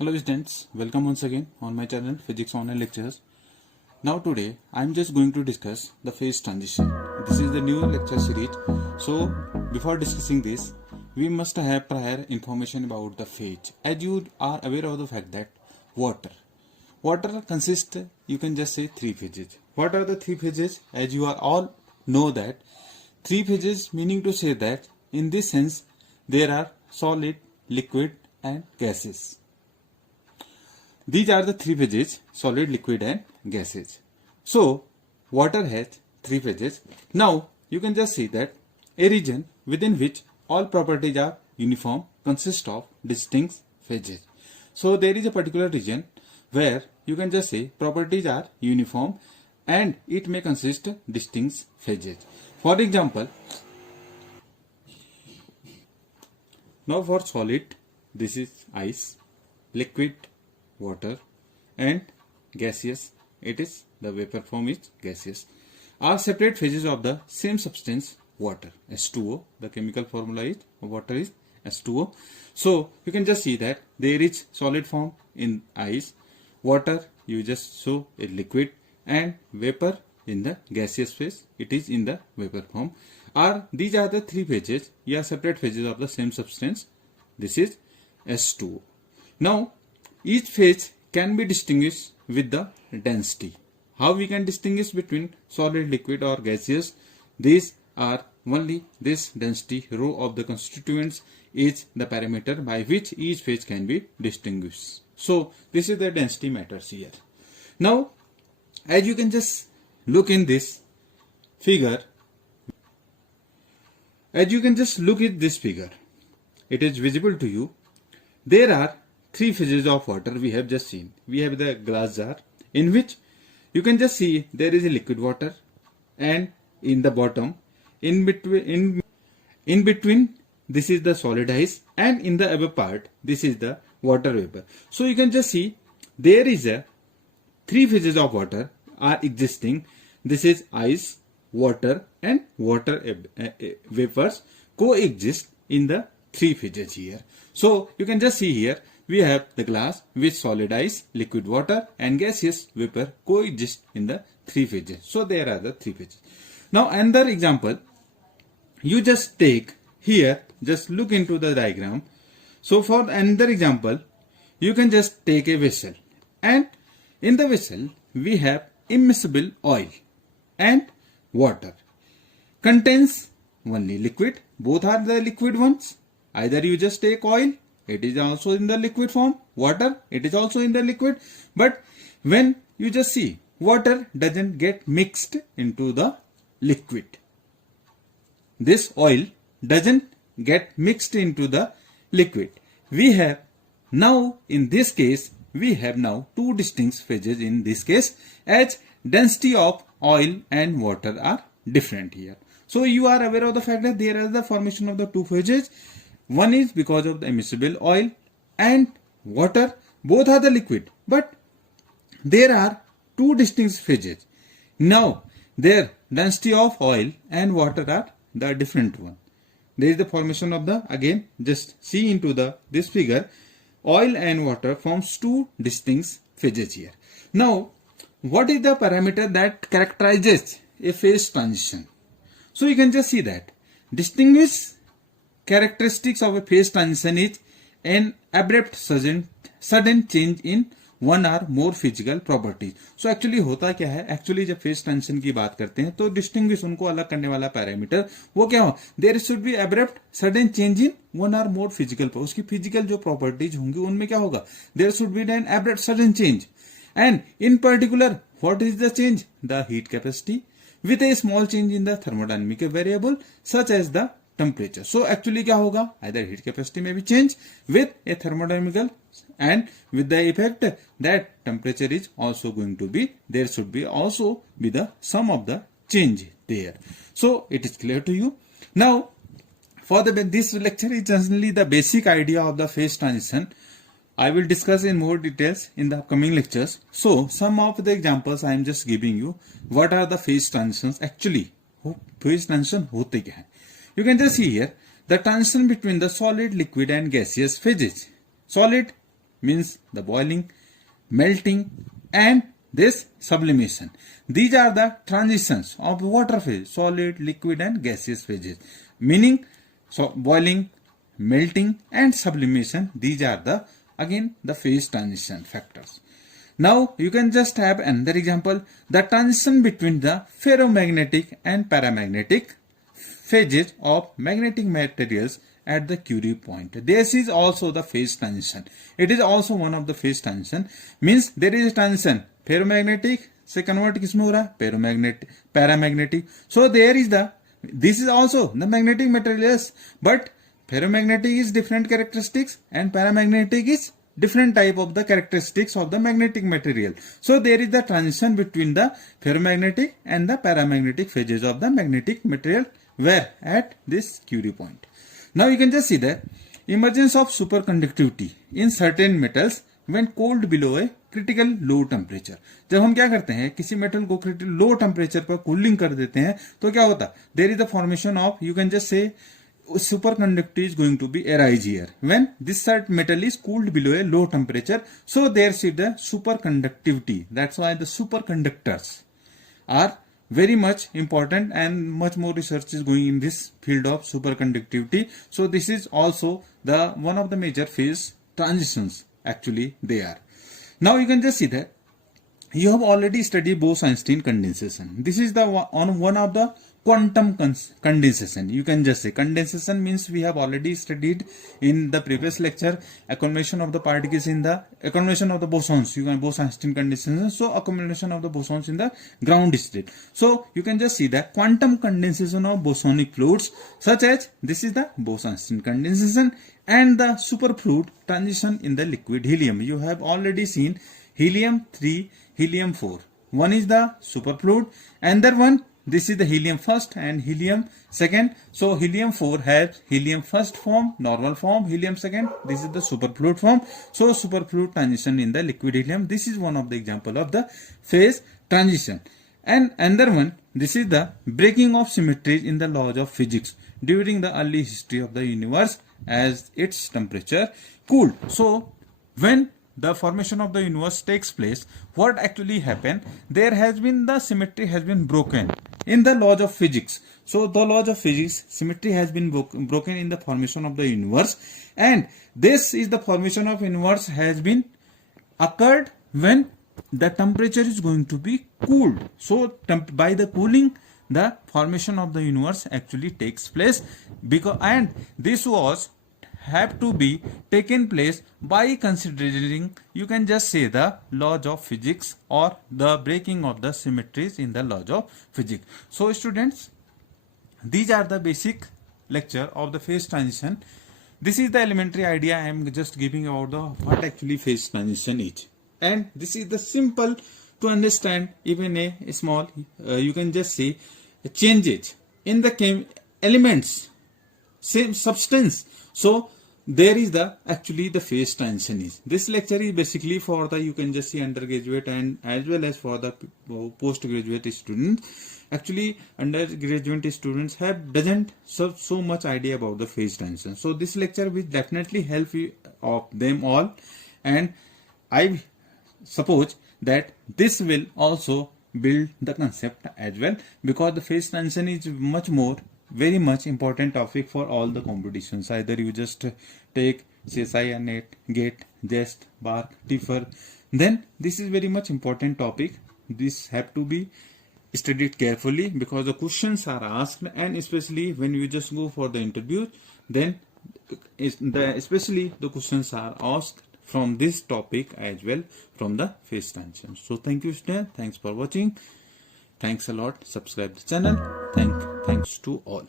Hello students, welcome once again on my channel Physics Online Lectures. Now today I am just going to discuss the phase transition. This is the new lecture series. So before discussing this, we must have prior information about the phase. As you are aware of the fact that water consists, you can just say, three phases. What are the three phases? As you are all know that three phases, meaning to say that in this sense there are solid, liquid and gases. These are the three phases: solid, liquid and gases. So water has three phases. Now you can just see that a region within which all properties are uniform consists of distinct phases. So there is a particular region where you can just say properties are uniform and it may consist distinct phases. For example, now for solid, this is ice, liquid, water, and gaseous, it is the vapor form is gaseous, are separate phases of the same substance, water, H2O. The chemical formula is water is H2O. So you can just see that there is solid form in ice, water you just show a liquid, and vapor in the gaseous phase, it is in the vapor form. These are the three phases, separate phases of the same substance. This is H2O. Now each phase can be distinguished with the density. How we can distinguish between solid, liquid or gaseous? These are only this density rho of the constituents is the parameter by which each phase can be distinguished. So this is the density matters here. Now as you can just look in this figure, it is visible to you. There are three phases of water we have just seen. We have the glass jar in which you can just see there is a liquid water, and in the bottom, in between this is the solid ice, and in the upper part this is the water vapor. So you can just see there is a three phases of water are existing. This is ice, water and water vapors coexist in the three phases here. So you can just see here we have the glass with solid ice, liquid water and gaseous vapor coexist in the three phases. So there are the three phases. Now another example, you just take here, just look into the diagram. So for another example, you can just take a vessel, and in the vessel we have immiscible oil and water. Contains only liquid, both are the liquid ones. Either you just take oil, it is also in the liquid form, water, it is also in the liquid, but when you just see, water doesn't get mixed into the liquid. This oil doesn't get mixed into the liquid. We have now, in this case, we have now two distinct phases in this case, as density of oil and water are different here. So you are aware of the fact that there is the formation of the two phases. One is because of the immiscible oil and water, both are the liquid, but there are two distinct phases. Now their density of oil and water are the different one. There is the formation of the, again just see into this figure, oil and water forms two distinct phases here. Now what is the parameter that characterizes a phase transition? So you can just see that distinguish characteristics of a phase transition is an abrupt sudden change in one or more physical properties. So actually होता क्या है, actually जब phase transition की बात करते हैं तो distinguish उनको अलग करने वाला पैरामीटर वो क्या हो, there should be abrupt sudden change in one or more physical, उसकी physical जो properties होंगी उनमें क्या होगा, there should be an abrupt sudden change, and in particular what is the change, the heat capacity with a small change in the thermodynamic variable such as the temperature. So actually क्या होगा, either heat capacity may be changed with a thermodynamical, and with the effect that temperature is also going to be, there should be also be the sum of the change there. So it is clear to you. Now for this lecture is generally the basic idea of the phase transition. I will discuss in more details in the upcoming lectures. So some of the examples I am just giving you. What are the phase transitions actually? Phase transition होते क्या है? You can just see here the transition between the solid, liquid and gaseous phases. Solid means the boiling, melting, and this sublimation. These are the transitions of water phase, solid, liquid, and gaseous phases. Meaning, so boiling, melting, and sublimation. These are the again the phase transition factors. Now you can just have another example, the transition between the ferromagnetic and paramagnetic phases of magnetic materials at the Curie point. This is also the phase transition. It is also one of the phase transition. Means there is a transition ferromagnetic से convert किसमें हो रहा है ferromagnetic paramagnetic. So there is the this is also the magnetic materials, but ferromagnetic is different characteristics and paramagnetic is different type of the characteristics of the magnetic material. So there is the transition between the ferromagnetic and the paramagnetic phases of the magnetic material where at this Curie point. Now you can just see the emergence of superconductivity in certain metals when cooled below a critical low temperature. जब हम क्या करते हैं किसी metal को critical low temperature पर cooling कर देते हैं तो क्या होता है there is the formation of you can just say superconductivity is going to be arise here when this certain metal is cooled below a low temperature. So there is the superconductivity. That's why the superconductors are very much important and much more research is going in this field of superconductivity. So this is also the one of the major phase transitions actually they are. Now you can just see that you have already studied Bose-Einstein condensation. This is the one of the quantum condensation. You can just say condensation means we have already studied in the previous lecture accumulation of the particles in the accumulation of the bosons. You can Bose-Einstein condensation. So accumulation of the bosons in the ground state. So you can just see that quantum condensation of bosonic fluids such as this is the Bose-Einstein condensation and the superfluid transition in the liquid helium. You have already seen helium 3, helium 4. One is the superfluid, another one this is the helium first and helium second. So helium 4 has helium first form, normal form, helium second, this is the superfluid form. So superfluid transition in the liquid helium. This is one of the example of the phase transition. And another one, this is the breaking of symmetries in the laws of physics during the early history of the universe as its temperature cooled. So when the formation of the universe takes place, what actually happened? There has been the symmetry has been broken in the laws of physics. So the laws of physics, symmetry has been broken in the formation of the universe, and this is the formation of universe has been occurred when the temperature is going to be cooled. So by the cooling, the formation of the universe actually takes place because and this was have to be taken place by considering you can just say the laws of physics or the breaking of the symmetries in the laws of physics. So students, these are the basic lecture of the phase transition. This is the elementary idea I am just giving about the what actually phase transition is, and this is the simple to understand even a small you can just say changes in the elements same substance. So there is the actually the phase transition is. This lecture is basically for the you can just see undergraduate and as well as for the postgraduate students. Actually undergraduate students have doesn't so much idea about the phase transition. So this lecture will definitely help you of them all, and I suppose that this will also build the concept as well because the phase transition is much more very much important topic for all the competitions. Either you just take CSI, NET, GATE, JEST, BARC, TIFR, then this is very much important topic. This have to be studied carefully because the questions are asked, and especially when you just go for the interview, then especially the questions are asked from this topic as well from the phase transition. So thank you students, thanks for watching. Thanks a lot. Subscribe the channel. Thanks to all.